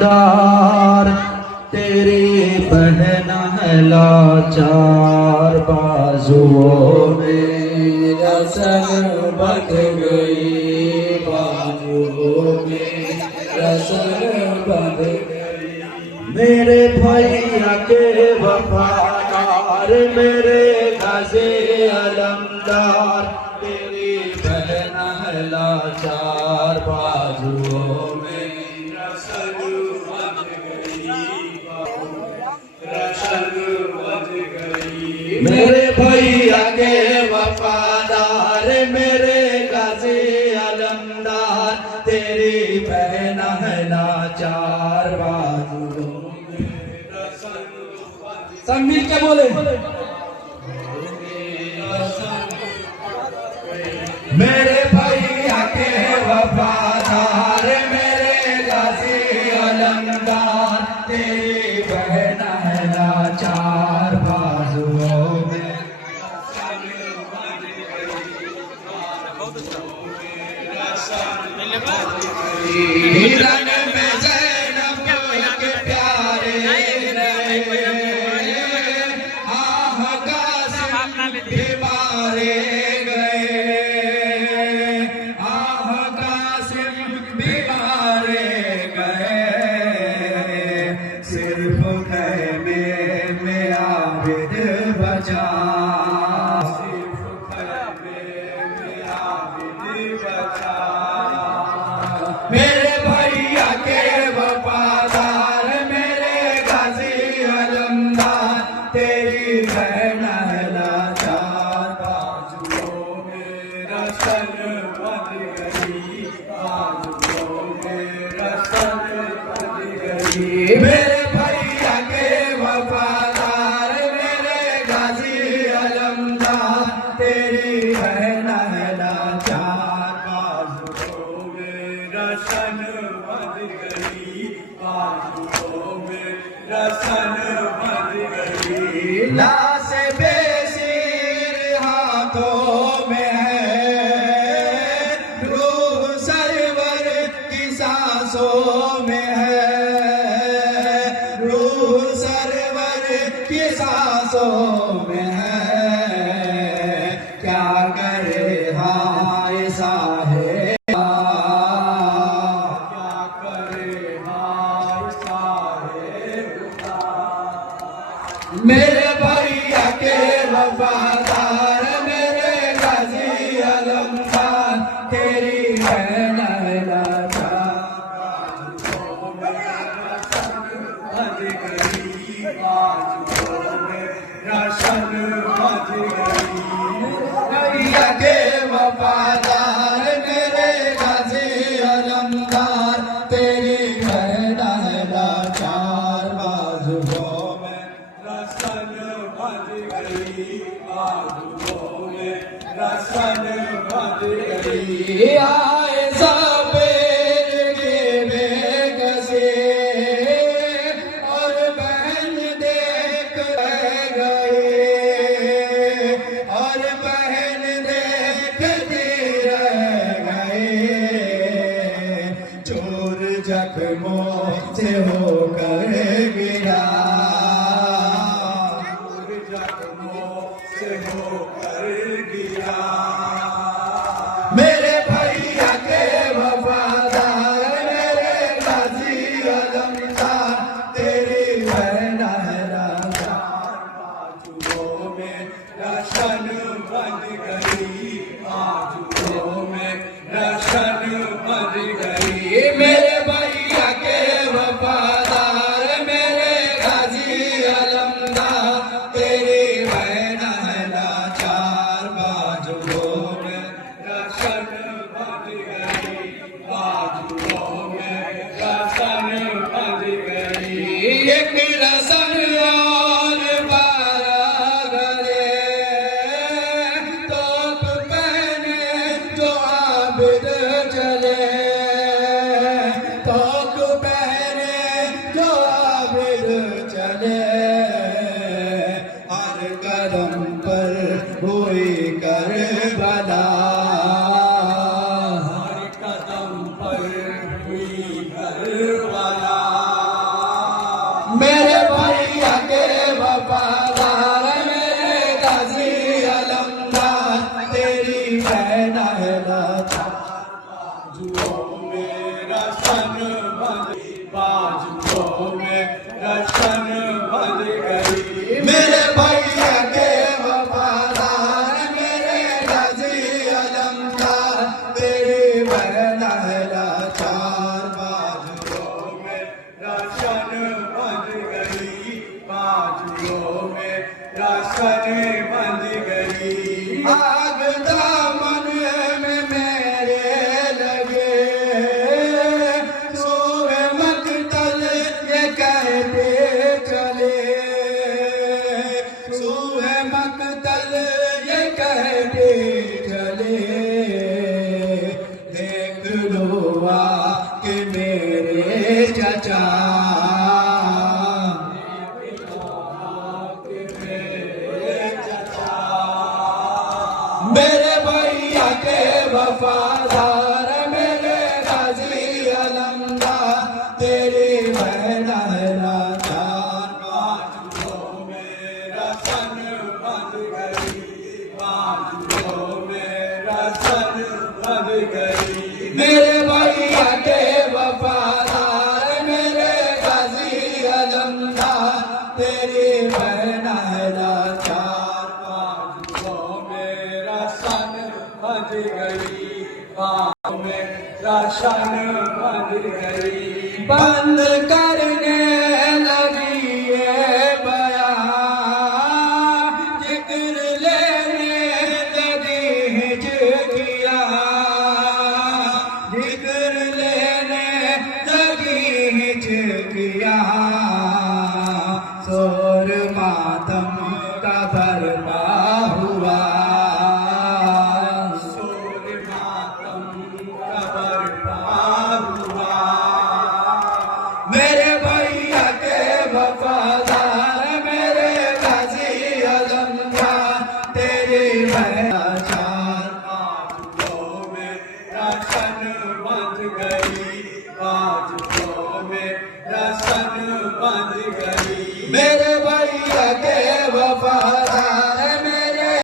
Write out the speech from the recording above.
दार तेरी बहन है लाचार बाजुओं में रसन बंध गई बाजुओं में रसन बंध गई। मेरे भैया के वफादार मेरे गाज़ी अलमदार तेरी बहन है लाचार बाजुओं में मेरे भैया के वफादार मेरे गाज़ी अलमदार तेरी बहन है लाचार बाजुओं में सब मिल के बोले मेरे भैया के वफादार मेरे गाज़ी अलमदार तेरी बहन है लाचार बाजुओं में हिरन में ज़ैनब के प्यारे आह कासिम भी मारे गए आह कासिम भी मारे गए सिर्फ खैमे में आबिद बचा मेरे भैया के वफादार मेरे गाज़ी अलमदार तेरी बहन है लाचार बाजुओं में रसन बंध गई बाजुओं में रसन बंध गई। मेरे भैया के वफादार मेरे गाज़ी अलमदार तेरी बहन है लाचार बाजुओं में रसन बंध गई बाजुओं में रसन बंध गई। लाश बेसीर हाथों में है रूह सरवर की सांसों में है रूह सरवर की सांसों में है क्या करे हाय साहे मेरे भैया के वफादार मेरे गाज़ी अलमदार तेरी बहन है लाचार बाजुओं में रसन बंध गई बाजुओं में रसन बंध गई। भैया के वफादार मेरे गाज़ी अलमदार तेरी बहन है लाचार बाजुओं में रसन बंध गई बाजुओं में रसन बंध गई। आए ज़बीर के बेकसे और बहन देख गए और बहन देखती रह गए चोर जख्मों से होकर गिरा से होकर गिरा। मेरे भैया के वफादार मेरे गाज़ी अलमदार तेरी बहन है लाचार बाजुओं में रसन बंध गई बाजुओं में रसन बंध गई। मेरे भैया के वफादार मेरे गाज़ी अलमदार तेरी बहन है लाचार बाजुओं में रसन बंध गई बाजुओं में रसन बंध गई। एक रसन और बारह गले तोप पहने जो आबिद चले तोप पहने जो आबिद चले हर कदम पर हुई करबला हर कदम पर हुई करबला। चचा मेरे भैया के वफादार मेरे गाजी अलमदार तेरी बहन लाचार बाजुओं मेरा सन बंध गई बाजुओं मेरा सन बंध गई मेरे भैया के वफादार मेरे गाजी अलमदार तेरी बहन लाचार बाजुओं मेरा सन बंध गई बाहों में राशन बंध गई बंद करने लगी ये बयां जिक्र लेने लगी हिचकिया जिक्र लेने लगी हिचकिया शोर मातम का बरपा हुआ शोर मातम का बरपा हुआ मेरे भैया के वफादार मेरे गाजी अलमदार तेरी चार बाजुओं में राशन बंध गई बाजुओं में राशन बंध गई मेरे